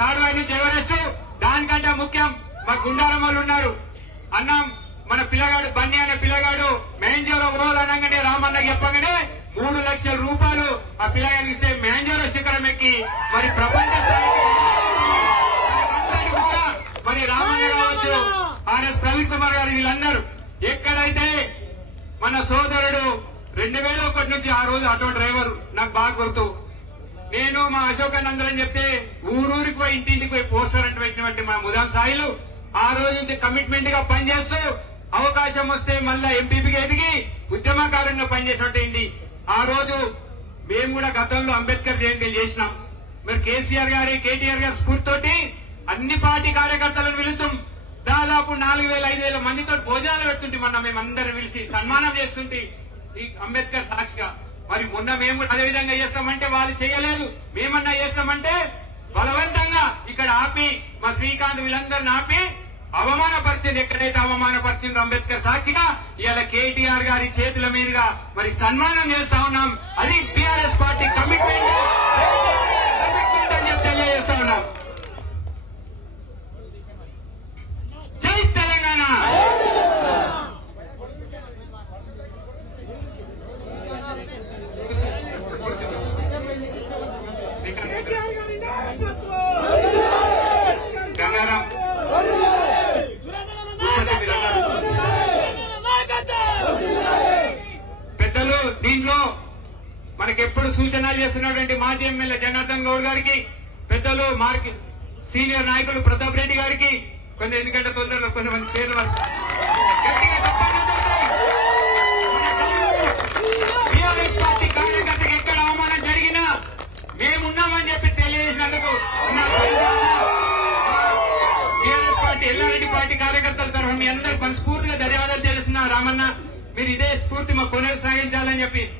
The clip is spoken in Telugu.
తాడువాయి నుంచి ఎవరెస్ట్. దానికంటే ముఖ్యం మా గుండారం వాళ్ళు ఉన్నారు. అన్నం మన పిల్లగాడు బన్నీ అనే పిల్లగాడు మేంజోలో ఓలు అనగానే రామన్న చెప్పగానే 3 లక్షల రూపాయలు ఆ పిల్లగాడికి ఇస్తే మేంజోలో శిఖరం ఎక్కి మరి ప్రపంచ స్థాయికి మరి రామన్న కావచ్చు, ఆర్ఎస్ ప్రవీణ్ కుమార్ గారు వీళ్ళన్నారు. ఎక్కడైతే మన సోదరుడు 2001 నుంచి ఆ రోజు ఆటో డ్రైవర్ నాకు బాగా గుర్తు. నేను మా అశోక్ అందరం చెప్తే ఊరూరికి పోయి ఇంటింటికి పోయి పోస్టర్ అంటే పెట్టినటువంటి మా ముదాం సాయిలు ఆ రోజు నుంచి కమిట్మెంట్ గా పనిచేస్తూ అవకాశం వస్తే మళ్ళా ఎంపీపీగా ఎదిగి ఉద్యమకారంగా పనిచేసినట్టు. ఆ రోజు మేము కూడా గతంలో అంబేద్కర్ జయంతి చేసినాం. మరి కేసీఆర్ గారి కేటీఆర్ గారి స్ఫూర్తితోటి అన్ని పార్టీ కార్యకర్తలను పిలుస్తాం. దాదాపు 4000-5000 మందితో భోజనాలు పెడుతుంటే మొన్న మేమందరం పిలిచి సన్మానం చేస్తుంటే ఈ అంబేద్కర్ సాక్షిగా. మరి మొన్న మేము కూడా అదే విధంగా చేస్తామంటే వాళ్ళు చేయలేదు. మేమన్నా చేస్తామంటే బలవంతంగా ఇక్కడ ఆపి మా శ్రీకాంత్ వీళ్ళందరిని ఆపి అవమానపరిచింది. ఎక్కడైతే అవమానపరిచిందో అంబేద్కర్ సాక్షిగా ఇవాళ కేటీఆర్ గారి చేతుల మీదుగా మరి సన్మానం చేస్తా ఉన్నాం. అది టీఆర్ఎస్ పార్టీ కమిట్మెంట్ అని చెప్పి తెలియజేస్తా ఉన్నాం. జై తెలంగాణ. గంగారాం పెద్దలు దీంట్లో మనకెప్పుడు సూచనలు చేస్తున్నటువంటి మాజీ ఎమ్మెల్యే జనార్దన్ గౌడ్ గారికి, పెద్దలు సీనియర్ నాయకులు ప్రతాప్ రెడ్డి గారికి, కొంచెం ఎందుకంటే తొందరలో కొంతమంది పేర్లు టీఆర్ఎస్ పార్టీ కార్యకర్తకి ఎక్కడ అవమానం జరిగినా మేమున్నామని చెప్పి తెలియజేసినందుకు టీఆర్ఎస్ పార్టీ ఎల్లారెడ్డి పార్టీ కార్యకర్తల తరఫున మీ అందరూ మనస్ఫూర్తిగా ధన్యవాదాలు తెలుస్తున్నా. రామన్న మీరు ఇదే స్ఫూర్తి మాకు కొనసాగించాలని చెప్పి